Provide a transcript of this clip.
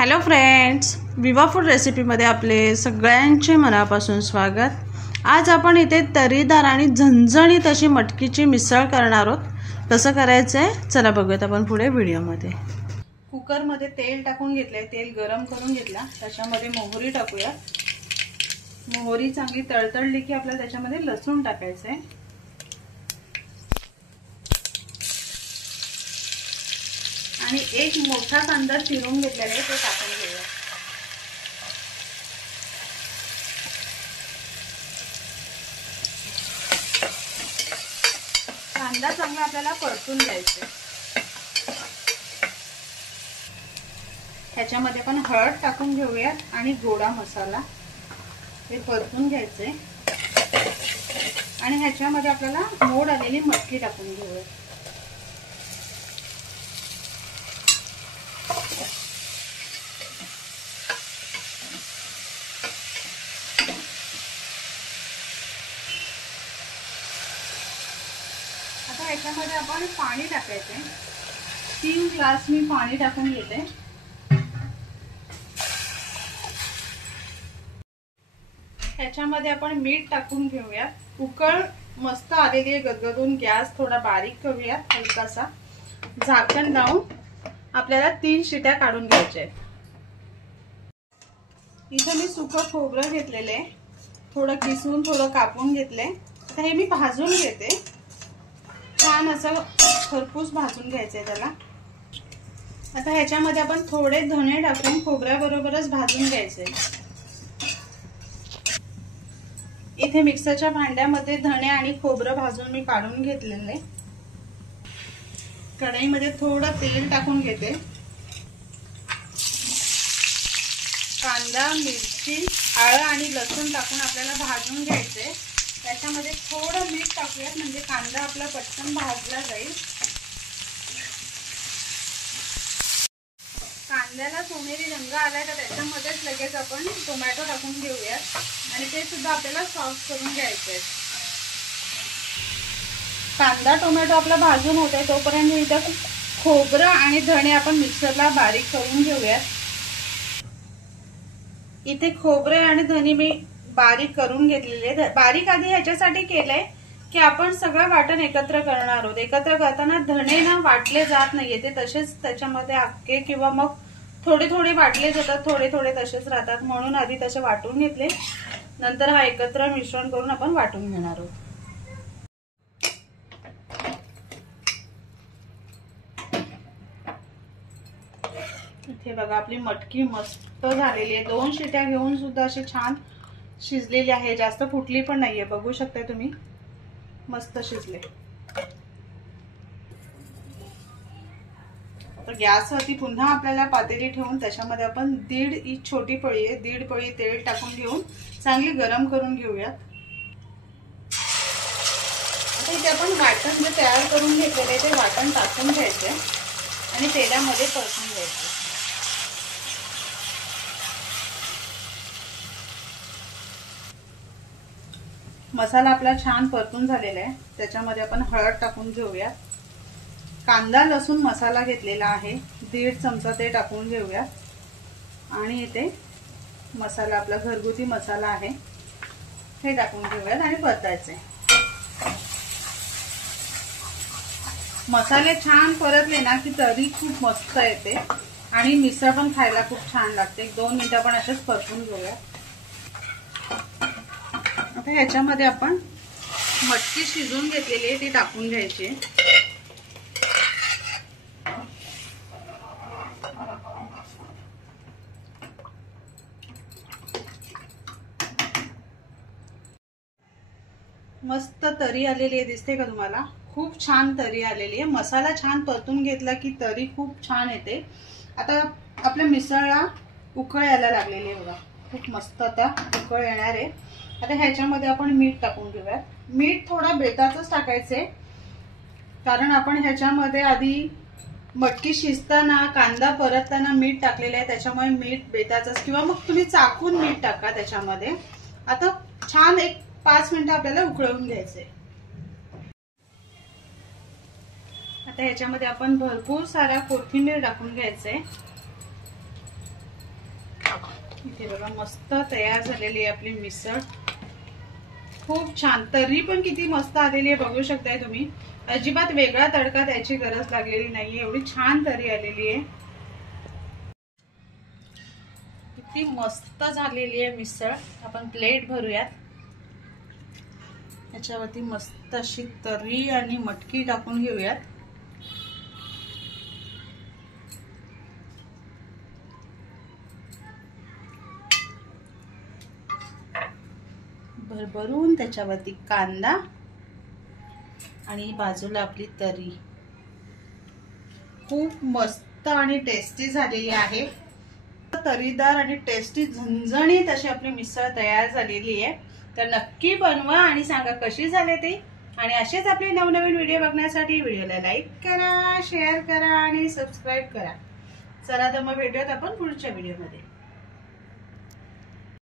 Hello friends, विवा food रेसिपीमध्ये आपले सगळ्यांचे मनापासून स्वागत। आज आपण इथे तरीदार आणि झणझणीत अशी मटकीची मिसळ करणार आहोत। कसं करायचं आहे चला बघूयात आपण पुढे व्हिडिओमध्ये। कुकरमध्ये तेल टाकून घेतले, तेल गरम करून घेतला, त्याच्यामध्ये मोहरी टाकूया। मोहरी चांगली तळतळली की आपल्याला त्याच्यामध्ये लसूण टाकायचं आहे आणि एक मोठा कांदा चिरून घेतलेला आहे तो टाकून घेऊया। कांदा चांगला आपल्याला परतून घ्यायचा आहे। ह्याच्यामध्ये आपण हळद टाकून घेऊया आणि गोडा मसाला हे परतून घ्यायचे आणि ह्याच्यामध्ये आपल्याला मोड आलेली मटकी टाकून घेऊया। आता ह्याच्यामध्ये आपण पाणी टाकायचे। 3 ग्लास मी पाणी टाकून घेते। ह्याच्यामध्ये आपण मीठ टाकून घेऊया। उकळ मस्त आलेली आहे गदगदून, गॅस थोडा बारीक करूया हलकासा। झाकण लावून आपल्याला 3 शिट्या काढून घ्यायच्या आहेत। इथे मी सुकं खोबरं घेतलेले आहे, थोडं किसून थोडं कापून घेतले। आता हे मी भाजून घेते, छान असं खरपूस भाजून घ्यायचंय त्याला। आता ह्याच्यामध्ये आपण थोडे धणे टाकून खोबऱ्याबरोबरच भाजून घ्यायचे। इथे मिक्सरच्या भांड्यामध्ये धणे आणि खोबरं भाजून मी काढून घेतलेले। कढईमध्ये थोडं तेल टाकून घेते। कांदा, मिरची, आलं आणि लसूण टाकून आपल्याला भाजून घ्यायचे। त्याच्यामध्ये थोडं मीठ टाकूयात म्हणजे कांदा आपला पटकन भाजला जाईल। कांद्याला सोनेरी रंग आलाय तर त्याच्यामध्येच लगेच आपण टोमॅटो टाकून घेऊयात आणि ते सुद्धा आपल्याला सॉफ्ट करून घ्यायचे। कांदा टोमॅटो आपला भाजून होतोय तोपर्यंत इथे खोबरं आणि धणे आपण मिक्सरला बारीक करून घेऊयात। इथे खोबरे आणि धणे मी बारीक करून घेतलेले। बारीक आधी ह्याच्यासाठी केलंय की आपण सगळं वाटण एकत्र करणार आहोत। एकत्र करताना धणे ना वाटले जात नाहीये, ते तसेच त्याच्यामध्ये अख्खे किंवा मग थोडे थोडे वाटले जातात, थोडे थोडे तसेच राहतात, म्हणून आधी तसे वाटून घेतले। नंतर हा एकत्र मिश्रण करून आपण वाटून घेणार आहोत। इथे बघा आपली मटकी मस्त झालेली आहे। 2 शिट्या घेऊन सुद्धा अशी छान शिजलेली आहे, जास्त फुटली पण नाहीये, बघू शकता तुम्ही, मस्त शिजले। तर गॅसवरती पुन्हा आपल्याला पातेली ठेवून त्याच्यामध्ये आपण 1.5 इंच छोटी पळी आहे, 1.5 पळी तेल टाकून घेऊन चांगली गरम करून घेऊयात। आता इथे आपण वाटण जे तयार करून घेतलेले ते वाटण टाकून घ्यायचे आणि तेलामध्ये परतून घ्यायचे। मसाला आपला छान परतून झालेला आहे, त्याच्यामध्ये आपण हळद टाकून घेऊया। कांदा लसूण मसाला घेतलेला आहे, 1.5 चमचा ते टाकून घेऊया आणि इथे मसाला आपला घरगुती मसाला आहे हे टाकून घेऊयात आणि परतायचे। मसाले छान परतले ना की तरी खूप मस्त येते आणि मिसळ पण खायला खूप छान लागते। 2 मिनिटं आपण असेच परतून घेऊया। आता ह्याच्यामध्ये आपण मटकी शिजून घेतलेली आहे ती टाकून घ्यायची। मस्त तरी आलेली आहे, दिसते का तुम्हाला? खूप छान तरी आलेली आहे। मसाला छान परतून घेतला की तरी खूप छान येते। आता आपल्या मिसळला उकळ यायला लागलेली आहे बघा, खूप मस्त आता उकळ येणार आहे। आता ह्याच्यामध्ये आपण मीठ टाकून घेऊया। मीठ थोडा बेताचंच टाकायचे, कारण आपण ह्याच्यामध्ये आधी मटकी शिजताना कांदा परतताना मीठ टाकलेलं आहे, त्याच्यामुळे मीठ बेताचंच, किंवा मग तुम्ही चाकून मीठ टाका त्याच्यामध्ये। आता छान एक 5 मिनिटं आपल्याला उकळवून घ्यायचे। आता ह्याच्यामध्ये आपण भरपूर सारा कोथिंबीर टाकून घ्यायचे। इथे बघा मस्त तयार झालेली आहे आपली मिसळ। खूप छान, तर्री पण किती मस्त आलेली आहे बघू शकताय तुम्ही। अजिबात वेगळा तडका द्यायची गरज लागलेली नाहीये, एवढी छान तर्री आलेली आहे। किती मस्त झालेली आहे मिसळ। आपण प्लेट भरूयात। याच्यावरती मस्त अशी तर्री आणि मटकी टाकून घेऊयात। भरभरून त्याच्यावरती कांदा आणि बाजूला आपली तर्री। खूप मस्त आणि टेस्टी झालेली आहे। तर्रीदार आणि टेस्टी झणझणीत अशी आपली मिसळ तयार झालेली आहे। तर नक्की बनवा आणि सांगा कशी झाली ती। आणि असेच आपले नवनवीन व्हिडिओ बघण्यासाठी व्हिडिओला लाईक करा, शेअर करा आणि सबस्क्राईब करा। चला तर मग भेटूयात आपण पुढच्या व्हिडिओमध्ये।